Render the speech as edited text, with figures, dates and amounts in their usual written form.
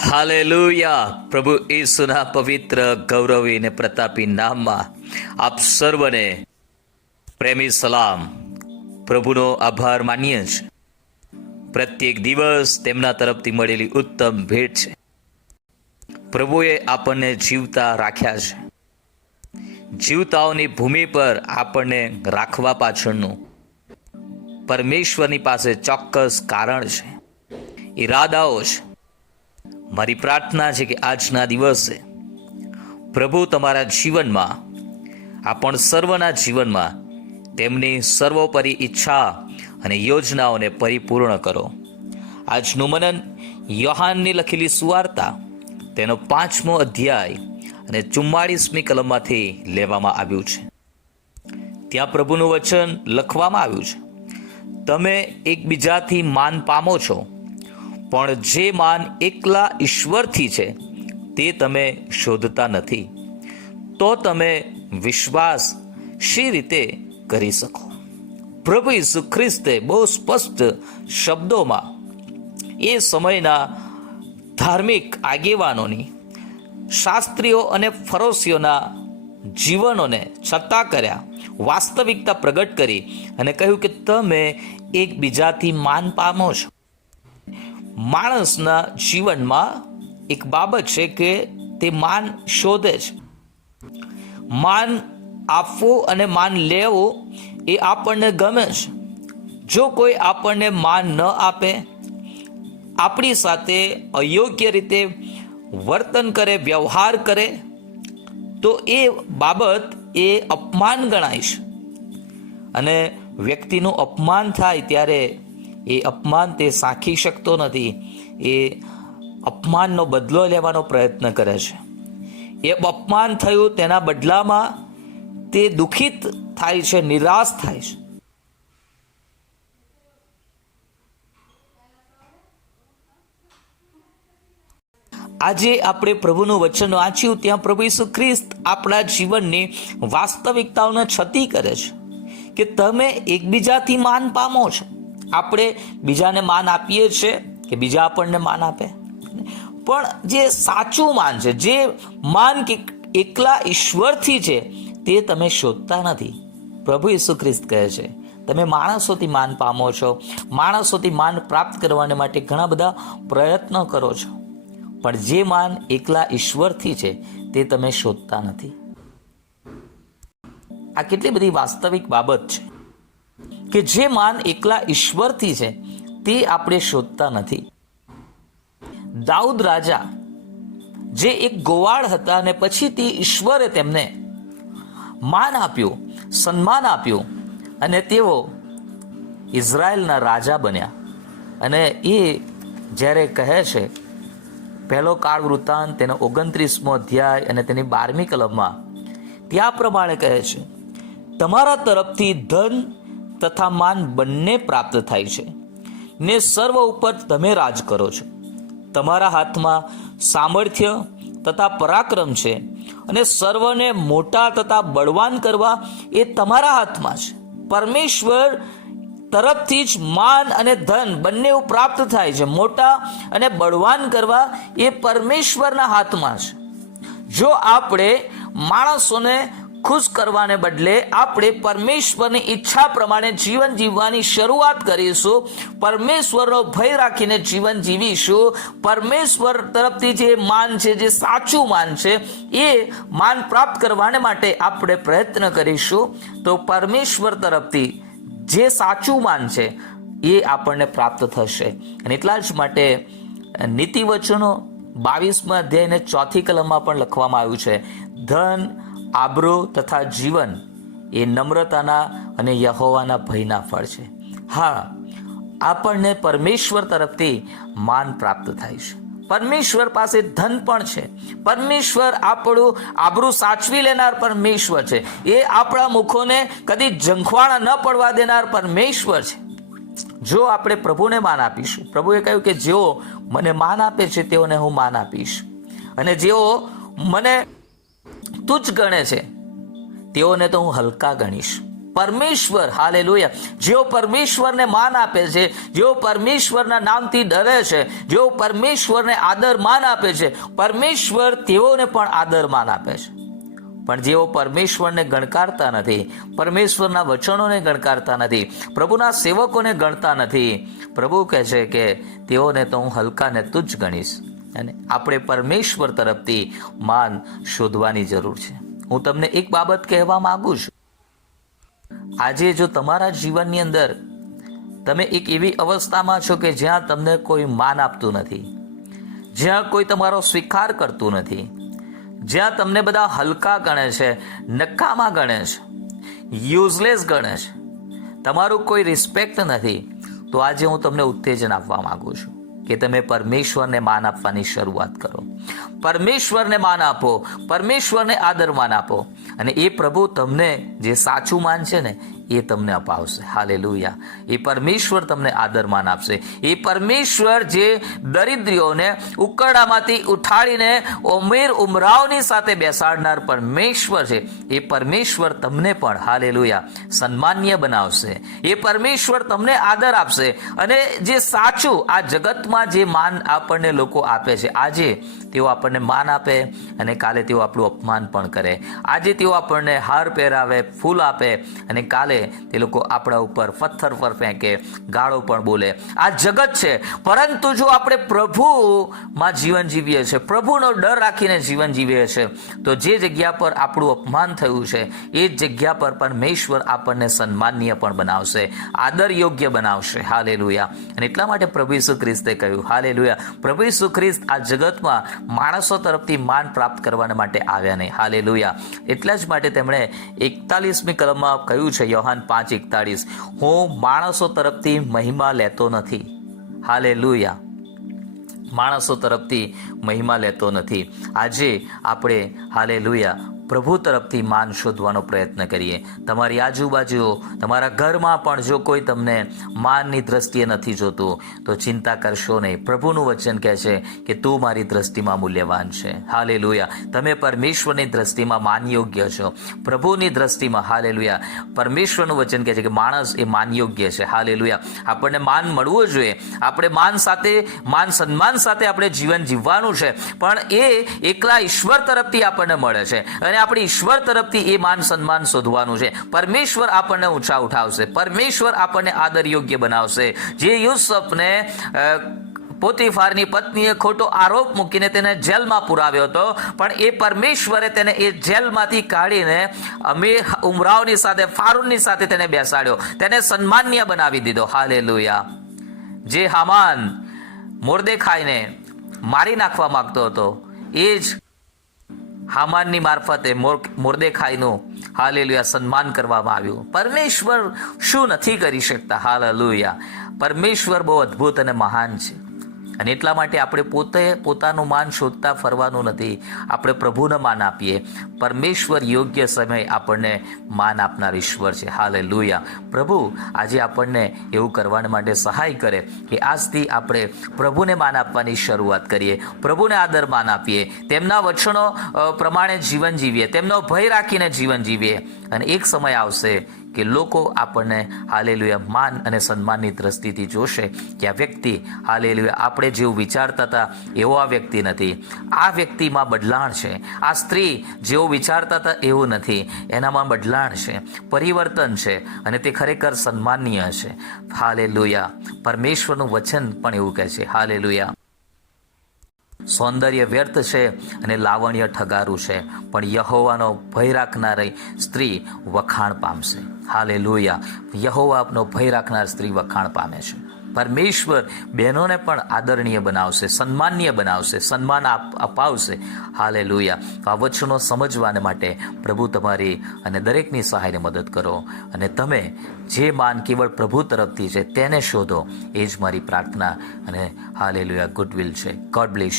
Hallelujah. પ્રભુ ઈસુના પવિત્ર ગૌરવી અને પ્રતાપી નામમાં આપ સર્વને પ્રેમી સલામ. પ્રભુનો આભાર માનીએ છીએ. પ્રત્યેક દિવસ તેમના તરફથી મળેલી ઉત્તમ ભેટ છે. પ્રભુએ આપણને જીવતા રાખ્યા છે. જીવતાઓની ભૂમિ પર આપણને રાખવા પાછળનું પરમેશ્વરની પાસે ચોક્કસ કારણ છે, ઈરાદાઓ છે. મારી પ્રાર્થના છે કે આજના દિવસે પ્રભુ તમારા જીવનમાં, આપણ સર્વના જીવનમાં તેમની સર્વોપરી ઈચ્છા અને યોજનાઓને પરિપૂર્ણ કરો. આજનું મનન યોહાનની લખેલી સુવાર્તા તેનો 5મો અધ્યાય અને 44મી કલમમાંથી લેવામાં આવ્યું છે. ત્યાં પ્રભુનું વચન લખવામાં આવ્યું છે, તમે એકબીજાથી માન પામો છો, પણ જે માન એકલા ઈશ્વરથી છે તે તમે શોધતા નથી, તો તમે વિશ્વાસ શી રીતે કરી શકો? પ્રભુ ઈસુ ખ્રિસ્તે બહુ સ્પષ્ટ શબ્દોમાં એ સમયના ધાર્મિક આગેવાનોની, શાસ્ત્રીઓ અને ફરોશીઓના જીવનોને છતાં કર્યા, વાસ્તવિકતા પ્રગટ કરી અને કહ્યું કે તમે એકબીજાથી માન પામો છો. માણસના જીવનમાં એક બાબત છે કે તે માન શોધે છે. માન આપવું અને માન લેવું એ આપણને ગમે છે. જો કોઈ આપણને માન ન આપે, આપણી સાથે અયોગ્ય રીતે વર્તન કરે, વ્યવહાર કરે, તો એ બાબત એ અપમાન ગણાય છે. અને વ્યક્તિનું અપમાન થાય ત્યારે એ અપમાન તે સાંખી શકતો નથી. એ અપમાનનો બદલો લેવાનો પ્રયત્ન કરે છે. એ અપમાન થયું તેના બદલામાં તે દુઃખિત થાય છે, નિરાશ થાય છે. આજે આપણે પ્રભુનું વચન વાંચ્યું, ત્યાં પ્રભુ ઈસુ ખ્રિસ્ત આપણા જીવનની વાસ્તવિકતાઓને છતી કરે છે કે તમે એકબીજાથી માન પામો છો. આપણે બીજાને માન આપીએ છીએ કે બીજા આપણને માન આપે, પણ જે સાચું માન છે, જે માન કે એકલા ઈશ્વરથી છે, તે તમે શોધતા નથી. પ્રભુ ઈસુ ખ્રિસ્ત કહે છે તમે માણસોથી માન પામો છો, માણસોથી માન પ્રાપ્ત કરવાને માટે ઘણા બધા પ્રયત્નો કરો છો, પણ જે માન એકલા ઈશ્વરથી છે તે તમે શોધતા નથી. આ કેટલી બધી વાસ્તવિક બાબત છે કે જે માન એકલા ઈશ્વરથી છે તે આપણે શોધતા નથી. દાઉદ રાજા જે એક ગોવાળ હતા અને પછીથી ઈશ્વરે તેમને માન આપ્યું, સન્માન આપ્યું અને તેઓ ઇઝરાયલના રાજા બન્યા. અને એ જ્યારે કહે છે, પહેલો કાળ વૃત્તાંત તેનો 29મો અધ્યાય અને તેની 12મી કલમમાં ત્યાં પ્રમાણે કહે છે, તમારા તરફથી ધન તથા માન બંને પ્રાપ્ત થાય છે ને સર્વ ઉપર તમે રાજ કરો છો. તમારા હાથમાં સામર્થ્ય તથા પરાક્રમ છે અને સર્વને મોટા તથા બળવાન કરવા એ તમારા હાથમાં છે. પરમેશ્વર તરફથી જ માન અને ધન બંને પ્રાપ્ત થાય છે. મોટા અને બળવાન કરવા એ પરમેશ્વરના હાથમાં છે. જો આપણે માણસોને ખુશ કરવાને બદલે આપણે પરમેશ્વરની ઈચ્છા પ્રમાણે જીવન જીવવાની શરૂઆત કરીશું, પરમેશ્વરનો ભય રાખીને જીવન જીવીશું, પરમેશ્વર તરફથી જે માન છે, જે સાચું માન છે, એ માન પ્રાપ્ત કરવાને માટે આપણે પ્રયત્ન કરીશું, તો પરમેશ્વર તરફથી જે સાચું માન છે એ આપણને પ્રાપ્ત થશે. અને એટલા જ માટે નીતિ વચનો 22મા અધ્યાયને 4થી કલમમાં પણ લખવામાં આવ્યું છે, ધન, આબરૂ તથા જીવન એ નમ્રતાના અને યહોવાના ભયના ફળ છે. હા, આપણને પરમેશ્વર તરફથી માન પ્રાપ્ત થાય છે. પરમેશ્વર પાસે ધન પણ છે. પરમેશ્વર આપણું આબરૂ સાચવી લેનાર પરમેશ્વર છે. એ આપણા મુખોને કદી ઝંખવાણા ન પડવા દેનાર પરમેશ્વર છે. જો આપણે પ્રભુને માન આપીશું, પ્રભુએ કહ્યું કે જેઓ મને માન આપે છે તેઓને હું માન આપીશ, અને જેઓ મને તુચ્છ ગણે છે તેઓને તો હું હલકા ગણીશ. પરમેશ્વર, હાલેલુયા, જેઓ પરમેશ્વરને માન આપે છે, જેઓ પરમેશ્વરના નામથી ડરે છે, જેઓ પરમેશ્વરને આદર માન આપે છે, પરમેશ્વર તેઓને પણ આદર માન આપે છે. પણ જેઓ પરમેશ્વરને ગણકારતા નથી, પરમેશ્વરના વચનોને ગણકારતા નથી, પ્રભુના સેવકોને ગણતા નથી, પ્રભુ કહે છે કે તેઓને તો હું હલકાને તુચ્છ ગણીશ. અને આપણે પરમેશ્વર તરફથી માન શોધવાની જરૂર છે. હું તમને એક બાબત કહેવા માંગુ છું. આજે જો તમારા જીવનની અંદર તમે એક એવી અવસ્થામાં છો કે જ્યાં તમને કોઈ માન આપતું નથી, જ્યાં કોઈ તમારો સ્વીકાર કરતું નથી, જ્યાં તમને બધા હલકા ગણે છે, નકામા ગણે છે, યુઝલેસ ગણે છે, તમારું કોઈ રિસ્પેક્ટ નથી, તો આજે હું તમને ઉત્તેજન આપવા માંગુ છું કે તમે પરમેશ્વરને માન આપવાની શરૂઆત કરો. પરમેશ્વરને માન આપો, પરમેશ્વરને આદર માન આપો, અને એ પ્રભુ તમને જે સાચું માન છે ને એ તમને અપાવશે. હાલેલુયા. એ પરમેશ્વર તમને આદર માન આપશે. એ પરમેશ્વર જે દરિદ્રીઓને ઉકરડામાંથી ઉઠાડીને ઉમેર ઉમરાવની સાથે બેસાડનાર પરમેશ્વર છે, એ પરમેશ્વર તમને પણ, હાલેલુયા, સન્માનીય બનાવશે. એ પરમેશ્વર તમને આદર આપશે. અને જે સાચું આ જગતમાં જે માન આપણને લોકો આપે છે, આજે તેઓ આપણને માન આપે અને કાલે તેઓ આપણું અપમાન પણ કરે. આજે તેઓ આપણને હાર પહેરાવે, ફૂલ આપે, અને કાલે તે લોકો આપણા ઉપર પથ્થર પર ફેંકે, ગાળો પણ બોલે. આ જગત છે. પરંતુ જો આપણે પ્રભુમાં જીવન જીવીએ છીએ, પ્રભુનો ડર રાખીને જીવન જીવીએ છીએ, તો જે જગ્યા પર આપણું અપમાન થયું છે એ જ જગ્યા પર પરમેશ્વર આપણને સન્માનીય પણ બનાવશે, આદર યોગ્ય બનાવશે. હાલેલુયા. અને એટલા માટે પ્રભુ ઈસુ ખ્રિસ્તે કહ્યું, હાલેલુયા, પ્રભુ ઈસુ ખ્રિસ્ત આ જગતમાં માણસો તરફથી માન પ્રાપ્ત કરવા માટે આવ્યા નહીં. હાલેલુયા. એટલા જ માટે તેમણે 41મી કલમમાં કહ્યું છે, યોહાન 5:41, હું માણસો તરફથી મહિમા લેતો નથી. હાલેલુયા. માણસો તરફથી મહિમા લેતો નથી. આજે આપણે, હાલેલુયા, પ્રભુ તરફથી માન શોધવાનો પ્રયત્ન કરીએ. તમારી આજુબાજુ, તમારા ઘરમાં પણ જો કોઈ તમને માનની દ્રષ્ટિએ નથી જોતું, તો ચિંતા કરશો નહીં. પ્રભુનું વચન કહે છે કે તું મારી દ્રષ્ટિમાં મૂલ્યવાન છે. હાલેલુયા. તમે પરમેશ્વરની દ્રષ્ટિમાં માનયોગ્ય છો. પ્રભુની દ્રષ્ટિમાં, હાલેલુયા, પરમેશ્વરનું વચન કહે છે કે માણસ એ માનયોગ્ય છે. હાલેલુયા. આપણને માન મળવું જોઈએ. આપણે માન સાથે, માન સન્માન સાથે આપણે જીવન જીવવાનું છે, પણ એ એકલા ઈશ્વર તરફથી આપણને મળે છે. અને આપણે ઈશ્વર તરફથી એ માન સન્માન શોધવાનું છે. પરમેશ્વર આપણને ઊંચા ઉઠાવશે, પરમેશ્વર આપણને આદર યોગ્ય બનાવશે. જે યુસુફને પોતીફારની પત્નીએ ખોટો આરોપ મૂકીને તેને જેલમાં પુરાવ્યો હતો, પણ એ પરમેશ્વરે તેને એ જેલમાંથી કાઢીને અમીર ઉમરાવની સાથે, ફારૂનની સાથે તેને બેસાડ્યો, તેને સન્માનીય બનાવી દીધો. હાલેલુયા. જે હામાન મોર્દેખાઈને મારી નાખવા માંગતો હતો, એ જ હામાનની મારફતે મોર્દેખાઈનું, હાલેલુયા, સન્માન કરવામાં આવ્યું. પરમેશ્વર શું નથી કરી શકતા? હાલેલુયા. પરમેશ્વર બહુ અદ્ભુત અને મહાન છે. અને એટલા માટે આપણે પોતાનું માન શોધતા ફરવાનું નથી. આપણે પ્રભુને માન આપીએ. પરમેશ્વર યોગ્ય સમય આપણને માન આપનાર ઈશ્વર છે. હાલેલુયા. પ્રભુ આજે આપણને એવું કરવા માટે સહાય કરે કે આજથી આપણે પ્રભુને માન આપવાની શરૂઆત કરીએ, પ્રભુને આદર માન આપીએ, તેમના વચનો પ્રમાણે જીવન જીવીએ, તેમનો ભય રાખીને જીવન જીવીએ. અને એક સમય આવશે કે લોકો આપણને, હાલેલુયા, માન અને સન્માનની દ્રષ્ટિથી જોશે કે આ વ્યક્તિ, હાલેલુયા, આપણે જેવું વિચારતા હતા એવો આ વ્યક્તિ નથી. આ વ્યક્તિમાં બદલાણ છે. આ સ્ત્રી જેવું વિચારતા હતા એવું નથી, એનામાં બદલાણ છે, પરિવર્તન છે, અને તે ખરેખર સન્માનીય છે. હાલેલુયા. પરમેશ્વરનું વચન પણ એવું કહે છે. હાલેલુયા. સૌંદર્ય વ્યર્થ છે અને લાવણ્ય ઠગારું છે, પણ યહોવાનો ભય રાખનારી સ્ત્રી વખાણ પામશે. હાલેલુયા. યહોવાનો ભય રાખનાર સ્ત્રી વખાણ પામે છે. પરમેશ્વર બહેનોને પણ આદરણીય બનાવશે, સન્માનીય બનાવશે, સન્માન અપાવશે. હાલેલુયા. આ વચનો સમજવાને માટે પ્રભુ તમારી અને દરેકની સહાયને મદદ કરો, અને તમે જે માન કેવળ પ્રભુ તરફથી છે તેને શોધો. એ જ મારી પ્રાર્થના અને હાલેલુયા ગુડવિલ છે. God bless.